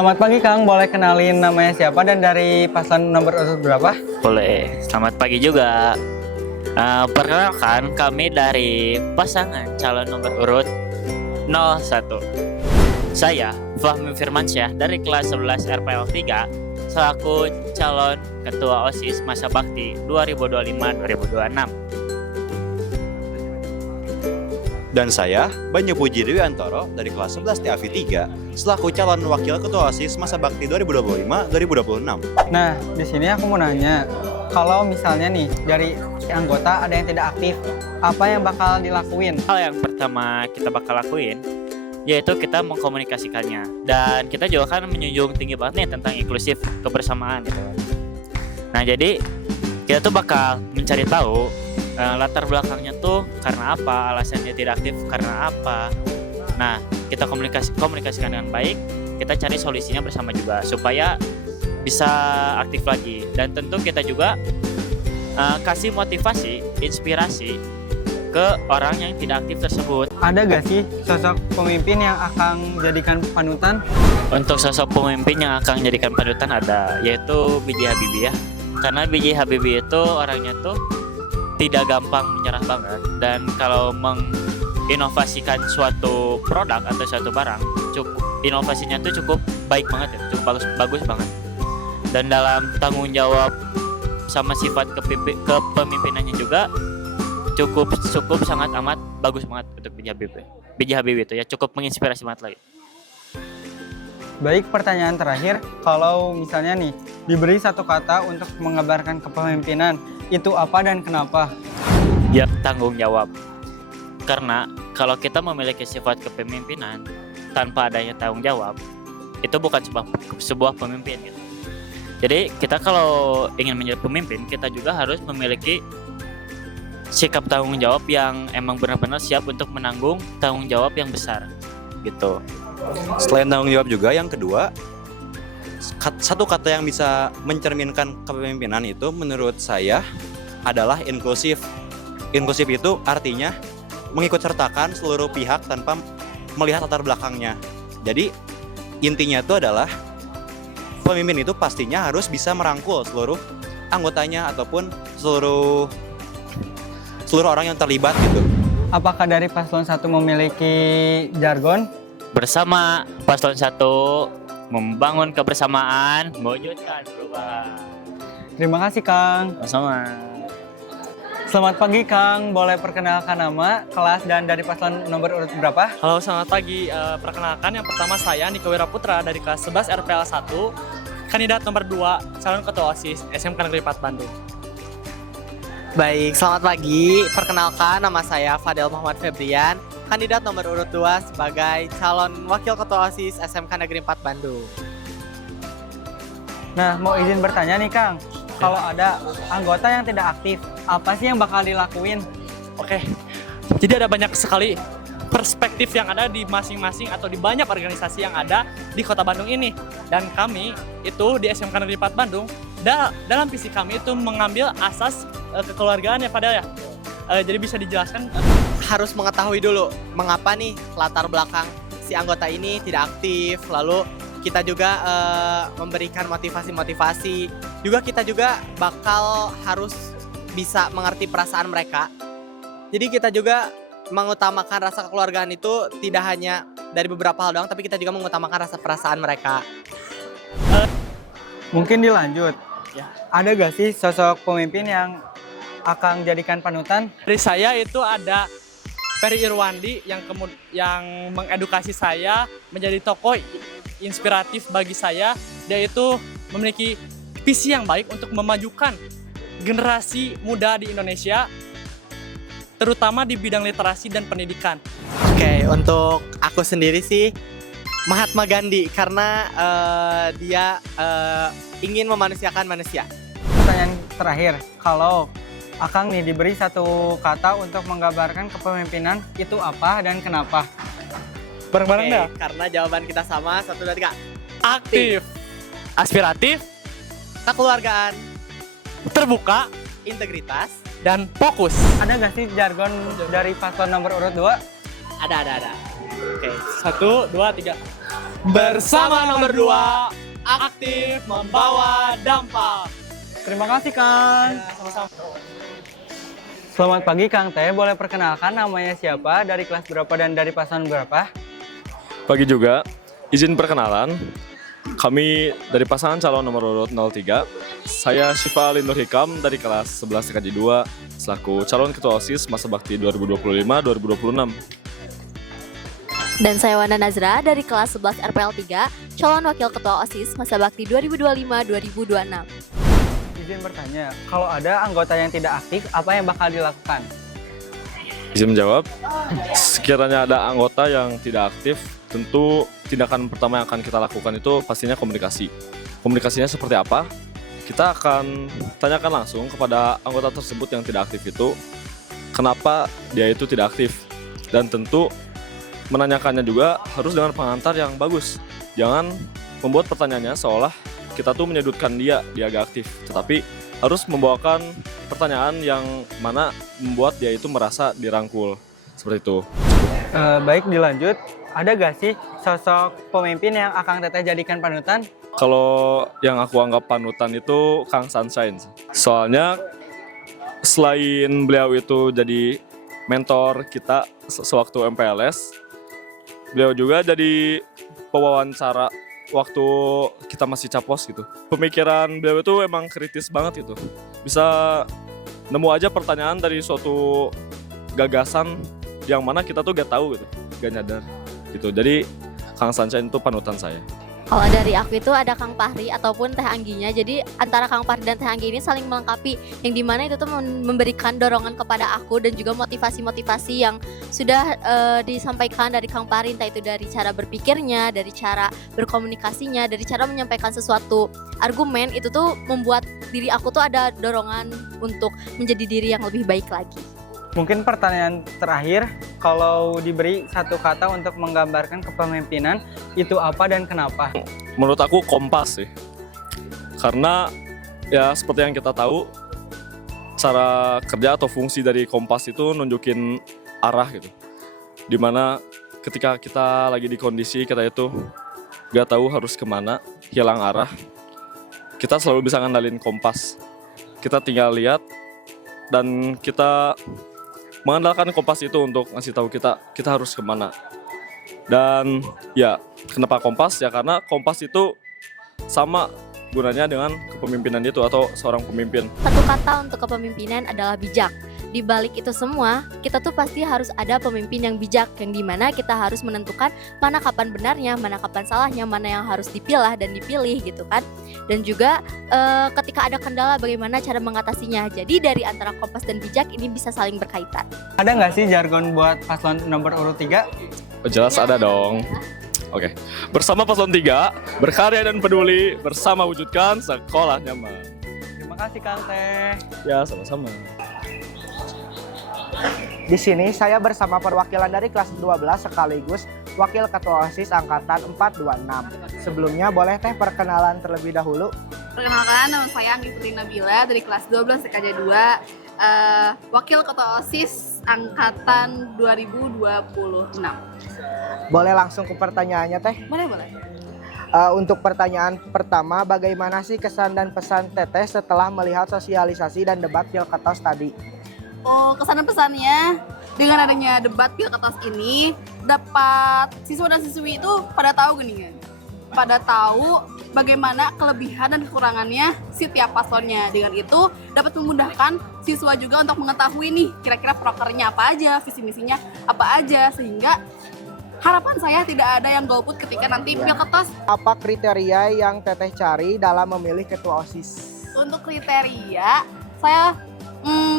Selamat pagi Kang, boleh kenalin namanya siapa dan dari paslon nomor urut berapa? Boleh, selamat pagi juga. Perkenalkan, kami dari pasangan calon nomor urut 01. Saya, Fahmi Firmansyah dari kelas 11 RPL 3, selaku calon ketua OSIS masa bakti 2025-2026. Dan saya, Banyu Puji Dewiantoro dari kelas 11 TAV 3, selaku calon wakil ketua OSIS masa bakti 2025-2026. Nah, di sini aku mau nanya, kalau misalnya nih dari anggota ada yang tidak aktif, apa yang bakal dilakuin? Hal yang pertama kita bakal lakuin yaitu kita mengkomunikasikannya, dan kita juga kan menjunjung tinggi banget nih tentang inklusif kebersamaan gitu. Nah, jadi kita tuh bakal mencari tahu latar belakangnya tuh karena apa, alasannya tidak aktif karena apa. Nah, kita komunikasikan dengan baik, kita cari solusinya bersama juga supaya bisa aktif lagi. Dan tentu kita juga kasih motivasi, inspirasi ke orang yang tidak aktif tersebut. Ada gak sih sosok pemimpin yang akan jadikan panutan? Untuk sosok pemimpin yang akan jadikan panutan ada, yaitu B.J. Habibie ya. Karena B.J. Habibie itu orangnya tuh tidak gampang menyerah banget, dan kalau menginovasikan suatu produk atau suatu barang, inovasinya tuh cukup baik banget ya, cukup bagus banget. Dan dalam tanggung jawab sama sifat kepemimpinannya juga cukup sangat amat bagus banget untuk B.J. Habibie. B.J. Habibie itu ya cukup menginspirasi banget lagi. Baik, pertanyaan terakhir, kalau misalnya nih diberi satu kata untuk mengabarkan kepemimpinan, itu apa dan kenapa? Ya, tanggung jawab. Karena kalau kita memiliki sifat kepemimpinan tanpa adanya tanggung jawab, itu bukan sebuah pemimpin gitu. Jadi kita kalau ingin menjadi pemimpin, kita juga harus memiliki sikap tanggung jawab yang emang benar-benar siap untuk menanggung tanggung jawab yang besar gitu. Selain tanggung jawab juga, yang kedua, satu kata yang bisa mencerminkan kepemimpinan itu menurut saya adalah inklusif. Inklusif itu artinya mengikut sertakan seluruh pihak tanpa melihat latar belakangnya. Jadi intinya itu adalah pemimpin itu pastinya harus bisa merangkul seluruh anggotanya ataupun seluruh orang yang terlibat gitu. Apakah dari paslon 1 memiliki jargon? Bersama paslon 1 membangun kebersamaan, mewujudkan perubahan. Terima kasih Kang. Sama. Selamat pagi Kang, boleh perkenalkan nama, kelas, dan dari paslon nomor urut berapa? Halo, selamat pagi. Perkenalkan, yang pertama saya Niko Wiraputra dari kelas 11 RPL 1, kandidat nomor 2, calon ketua OSIS SMK Negeri 4 Bandung. Baik, selamat pagi. Perkenalkan, nama saya Fadel Muhammad Febrian, kandidat nomor urut 2 sebagai calon wakil ketua OSIS SMK Negeri 4 Bandung. Nah, mau izin bertanya nih Kang, kalau ada anggota yang tidak aktif, apa sih yang bakal dilakuin? Oke, jadi ada banyak sekali perspektif yang ada di masing-masing atau di banyak organisasi yang ada di kota Bandung ini. Dan kami itu di SMK Negeri 4 Bandung, dalam visi kami itu mengambil asas kekeluargaan ya Fadel ya. Jadi bisa dijelaskan? Harus mengetahui dulu mengapa nih latar belakang si anggota ini tidak aktif, lalu kita juga memberikan motivasi-motivasi. Juga kita juga bakal harus bisa mengerti perasaan mereka. Jadi kita juga mengutamakan rasa kekeluargaan itu tidak hanya dari beberapa hal doang, tapi kita juga mengutamakan rasa perasaan mereka. Mungkin dilanjut. Ya. Ada gak sih sosok pemimpin yang akan jadikan panutan? Dari saya itu ada Ferry Irwandi yang mengedukasi saya menjadi tokoh inspiratif bagi saya. Dia itu memiliki visi yang baik untuk memajukan generasi muda di Indonesia, terutama di bidang literasi dan pendidikan. Oke, untuk aku sendiri sih Mahatma Gandhi, karena dia ingin memanusiakan manusia. Pertanyaan terakhir, kalau Akang nih diberi satu kata untuk menggambarkan kepemimpinan, itu apa dan kenapa? Bareng-bareng dah. Karena jawaban kita sama, 1, 2, 3. Aktif, aspiratif, Kekeluargaan, terbuka, integritas. dan fokus. Ada gak sih jargon dari paslon nomor urut 2? Ada. Oke. 1, 2, 3. Bersama nomor 2, aktif membawa dampak. Terima kasih Kang. Sama-sama. Selamat pagi Kang Teh, boleh perkenalkan namanya siapa, dari kelas berapa dan dari paslon berapa? Pagi juga, izin perkenalan. Kami dari pasangan calon nomor urut 03. Saya Syifa Linur Hikam dari kelas 11 TKJ 2 selaku calon ketua OSIS masa bakti 2025-2026. Dan saya Wanda Nazra dari kelas 11 RPL 3, calon wakil ketua OSIS masa bakti 2025-2026. Izin bertanya, kalau ada anggota yang tidak aktif, apa yang bakal dilakukan? Izin menjawab, sekiranya ada anggota yang tidak aktif, tentu tindakan pertama yang akan kita lakukan itu pastinya komunikasi. Komunikasinya seperti apa? Kita akan tanyakan langsung kepada anggota tersebut yang tidak aktif itu, kenapa dia itu tidak aktif. Dan tentu menanyakannya juga harus dengan pengantar yang bagus. Jangan membuat pertanyaannya seolah kita tuh menyudutkan dia gak aktif. Tetapi harus membawakan pertanyaan yang mana membuat dia itu merasa dirangkul. Seperti itu. Baik, dilanjut. Ada gak sih sosok pemimpin yang Akang Teteh jadikan panutan? Kalau yang aku anggap panutan itu Kang Sunshine. Soalnya selain beliau itu jadi mentor kita sewaktu MPLS, beliau juga jadi pewawancara waktu kita masih capos gitu. Pemikiran beliau itu emang kritis banget gitu. Bisa nemu aja pertanyaan dari suatu gagasan yang mana kita tuh gak tahu gitu, gak nyadar gitu. Jadi Kang Sunshine itu panutan saya. Kalau dari aku itu ada Kang Fahri ataupun Teh Angginya. Jadi antara Kang Fahri dan Teh Anggi ini saling melengkapi, yang dimana itu tuh memberikan dorongan kepada aku dan juga motivasi-motivasi yang sudah disampaikan dari Kang Fahri, entah itu dari cara berpikirnya, dari cara berkomunikasinya, dari cara menyampaikan sesuatu argumen. Itu tuh membuat diri aku tuh ada dorongan untuk menjadi diri yang lebih baik lagi. Mungkin pertanyaan terakhir, kalau diberi satu kata untuk menggambarkan kepemimpinan, itu apa dan kenapa? Menurut aku kompas sih. Karena ya seperti yang kita tahu, cara kerja atau fungsi dari kompas itu nunjukin arah gitu. Dimana ketika kita lagi di kondisi kita itu gak tahu harus kemana, hilang arah, kita selalu bisa ngandalin kompas. Kita tinggal lihat dan kita mengandalkan kompas itu untuk ngasih tahu kita harus kemana. Dan ya kenapa kompas? Ya karena kompas itu sama gunanya dengan kepemimpinan itu atau seorang pemimpin. Satu kata untuk kepemimpinan adalah bijak. Di balik itu semua, kita tuh pasti harus ada pemimpin yang bijak, yang dimana kita harus menentukan mana kapan benarnya, mana kapan salahnya, mana yang harus dipilah dan dipilih gitu kan. Dan juga ketika ada kendala bagaimana cara mengatasinya. Jadi dari antara kompas dan bijak ini bisa saling berkaitan. Ada nggak sih jargon buat paslon nomor urut 3? Jelas ada dong. Oke. Bersama paslon 3, berkarya dan peduli, bersama wujudkan sekolah nyaman. Terima kasih Kang Teh. Ya, sama-sama. Di sini saya bersama perwakilan dari kelas 12 sekaligus Wakil Ketua OSIS Angkatan 426. Sebelumnya boleh Teh perkenalan terlebih dahulu? Perkenalkan, nama saya Anggi Putri Nabila dari kelas 12 TKJ 2, Wakil Ketua OSIS Angkatan 2026. Boleh langsung ke pertanyaannya Teh? Boleh. Untuk pertanyaan pertama, bagaimana sih kesan dan pesan Teteh setelah melihat sosialisasi dan debat Pilketos tadi? Oh, kesan dan pesannya dengan adanya debat Pilketos ini dapat siswa dan siswi itu pada tahu gini kan, pada tahu bagaimana kelebihan dan kekurangannya setiap paslonnya. Dengan itu dapat memudahkan siswa juga untuk mengetahui nih kira-kira prokernya apa aja, visi misinya apa aja, sehingga harapan saya tidak ada yang golput ketika nanti Pilketos. Apa kriteria yang Teteh cari dalam memilih Ketua OSIS? Untuk kriteria, saya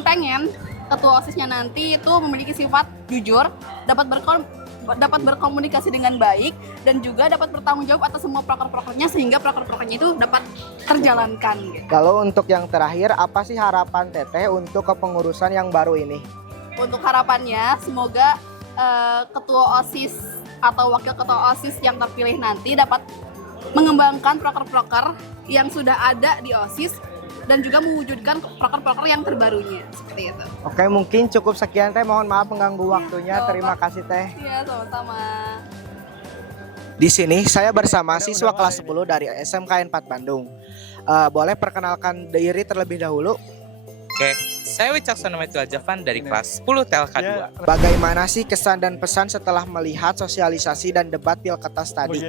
pengen ketua OSISnya nanti itu memiliki sifat jujur, dapat berkomunikasi dengan baik, dan juga dapat bertanggung jawab atas semua proker-prokernya sehingga proker-prokernya itu dapat terjalankan. Gitu. Lalu untuk yang terakhir, apa sih harapan Teteh untuk kepengurusan yang baru ini? Untuk harapannya, semoga ketua OSIS atau wakil ketua OSIS yang terpilih nanti dapat mengembangkan proker-proker yang sudah ada di OSIS dan juga mewujudkan proker-proker yang terbarunya, seperti itu. Oke, mungkin cukup sekian Teh. Mohon maaf mengganggu waktunya. Terima kasih Teh. Iya, sama-sama. Di sini saya bersama siswa kelas 10 dari SMKN 4 Bandung. Boleh perkenalkan diri terlebih dahulu? Oke, saya Wicaksono Metul Javan dari kelas 10 TLK 2. Bagaimana sih kesan dan pesan setelah melihat sosialisasi dan debat Pilketos tadi?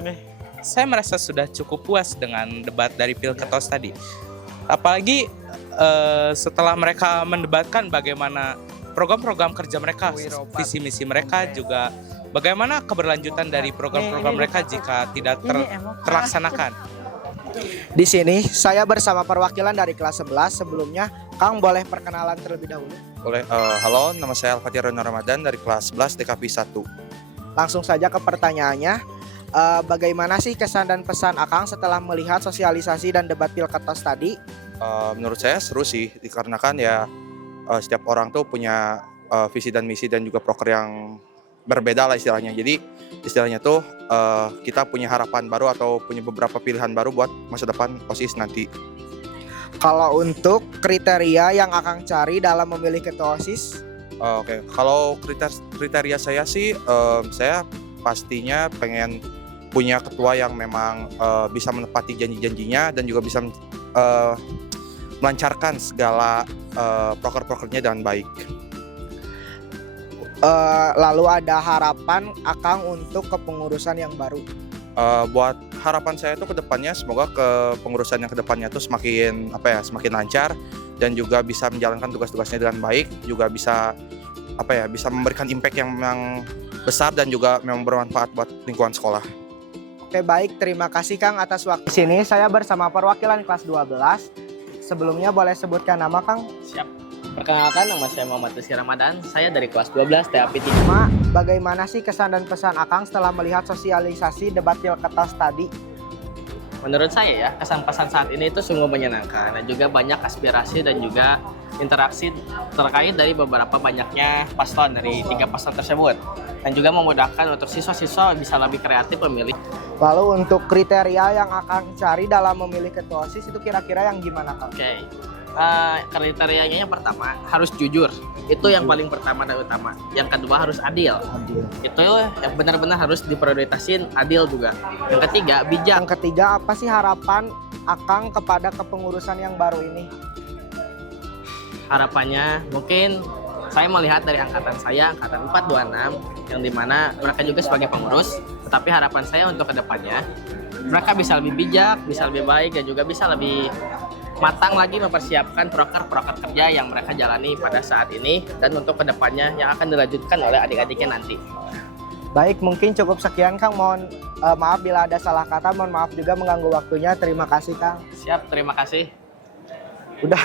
Saya merasa sudah cukup puas dengan debat dari Pilketos tadi. Apalagi setelah mereka mendebatkan bagaimana program-program kerja mereka, visi misi mereka, juga bagaimana keberlanjutan dari program-program mereka jika tidak terlaksanakan. Di sini saya bersama perwakilan dari kelas 11. Sebelumnya, Kang boleh perkenalan terlebih dahulu? Boleh. Halo, nama saya Al-Fatih Reno Ramadan dari kelas 11 DKV 1. Langsung saja ke pertanyaannya. Bagaimana sih kesan dan pesan Akang setelah melihat sosialisasi dan debat Pilketos tadi? Menurut saya seru sih, dikarenakan ya setiap orang tuh punya visi dan misi dan juga proker yang berbeda lah istilahnya. Jadi istilahnya tuh kita punya harapan baru atau punya beberapa pilihan baru buat masa depan OSIS nanti. Kalau untuk kriteria yang Akang cari dalam memilih ketua OSIS? Oke, kalau kriteria saya sih, saya pastinya pengen punya ketua yang memang bisa menepati janji-janjinya dan juga bisa melancarkan segala proker-prokernya dengan baik. Lalu ada harapan Akang untuk kepengurusan yang baru? Buat harapan saya itu ke depannya semoga kepengurusan yang ke depannya itu semakin lancar dan juga bisa menjalankan tugas-tugasnya dengan baik, juga bisa bisa memberikan impact yang memang besar dan juga memang bermanfaat buat lingkungan sekolah. Oke, baik, terima kasih Kang atas waktu. Di sini saya bersama perwakilan kelas 12. Sebelumnya boleh sebutkan nama Kang? Siap. Perkenalkan, nama saya Muhammad Rizky Ramadan. Saya dari kelas 12 TAP 3. Bagaimana sih kesan dan pesan Akang setelah melihat sosialisasi debat Pilketos tadi? Menurut saya ya, kesan pesan saat ini itu sungguh menyenangkan dan juga banyak aspirasi dan juga interaksi terkait dari beberapa banyaknya paslon dari 3 paslon tersebut, dan juga memudahkan untuk siswa-siswa bisa lebih kreatif memilih. Lalu untuk kriteria yang Akang cari dalam memilih ketua OSIS itu kira-kira yang gimana Kang? Oke. Kriterianya yang pertama harus jujur. Itu yang paling pertama dan utama. Yang kedua harus adil. Itu yang benar-benar harus diprioritasin, adil juga. Yang ketiga bijak. Yang ketiga, apa sih harapan Akang kepada kepengurusan yang baru ini? Harapannya mungkin saya melihat dari angkatan saya, angkatan 426, yang dimana mereka juga sebagai pengurus, tetapi harapan saya untuk kedepannya mereka bisa lebih bijak, bisa lebih baik, dan juga bisa lebih matang lagi mempersiapkan proker-proker kerja yang mereka jalani pada saat ini dan untuk kedepannya yang akan dilanjutkan oleh adik-adiknya nanti. Baik, mungkin cukup sekian Kang. Mohon maaf bila ada salah kata, mohon maaf juga mengganggu waktunya. Terima kasih Kang. Siap, terima kasih. Udah.